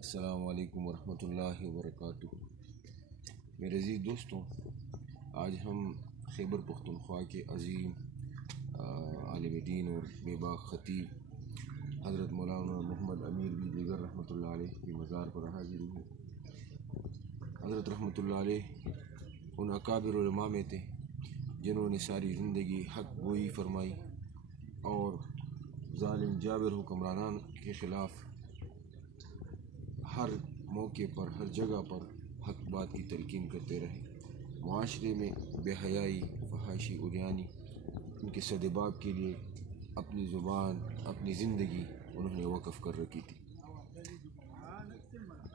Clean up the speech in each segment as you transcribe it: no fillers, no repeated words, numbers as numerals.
السلام علیکم ورحمۃ اللہ وبرکاتہ۔ میرے عزیز دوستوں، آج ہم خیبر پختونخوا کے عظیم عالم دین اور بے باک خطیب حضرت مولانا محمد امیر بن دیگر رحمۃ اللہ علیہ کی مزار پر حاضر ہوئے۔ حضرت رحمۃ اللہ علیہ ان اکابر علماء میں تھے جنہوں نے ساری زندگی حق گوئی فرمائی اور ظالم جابر حکمرانان کے خلاف ہر موقع پر ہر جگہ پر حق بات کی تلقین کرتے رہے۔ معاشرے میں بے حیائی، فحاشی، عریانی ان کے سدباب کے لیے اپنی زبان، اپنی زندگی انہوں نے وقف کر رکھی تھی۔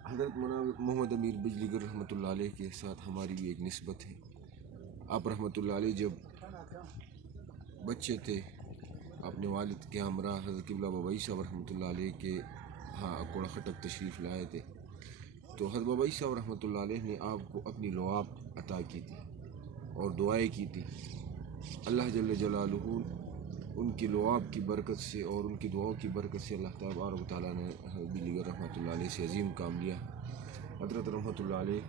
حضرت محمد امیر بجلیگر رحمۃ اللہ علیہ کے ساتھ ہماری بھی ایک نسبت ہے۔ آپ رحمۃ اللہ علیہ جب بچے تھے اپنے والد کے ہمراہ حضرت قبلہ بابا صاحب رحمۃ اللہ علیہ کے کوڑا خٹک تشریف لائے تھے، تو حضرت بابا صاحب رحمۃ اللہ علیہ نے آپ کو اپنی لعاب عطا کی تھی اور دعائیں کی تھی۔ اللہ جل جلالہ ان کی لعاب کی برکت سے اور ان کی دعاؤں کی برکت سے اللہ تبارک و تعالیٰ نے حضرت بجلیگر رحمۃ اللہ علیہ سے عظیم کام لیا۔ حضرت رحمۃ اللہ علیہ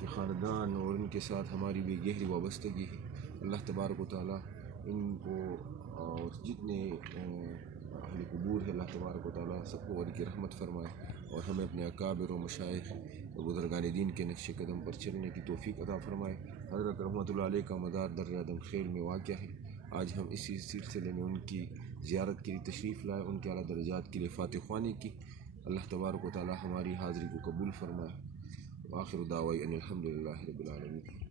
کے خاندان اور ان کے ساتھ ہماری بھی گہری وابستگی ہے۔ اللہ تبارک و تعالیٰ ان کو اور جتنے اہل قبور ہے اللہ تبارک و تعالیٰ سب کو غرق رحمت فرمائے اور ہمیں اپنے اکابر و مشائخ اور بزرگان دین کے نقش قدم پر چلنے کی توفیق عطا فرمائے۔ حضرت رحمۃ اللہ علیہ کا مدار در آدم خیل میں واقع ہے۔ آج ہم اسی سلسلے میں ان کی زیارت کے لیے تشریف لائے، ان کے اعلیٰ درجات کے لیے فاتح خوانی کی۔ اللہ تبارک و تعالیٰ ہماری حاضری کو قبول فرمائے۔ وآخر دعوانا ان الحمد للہ رب العالمین۔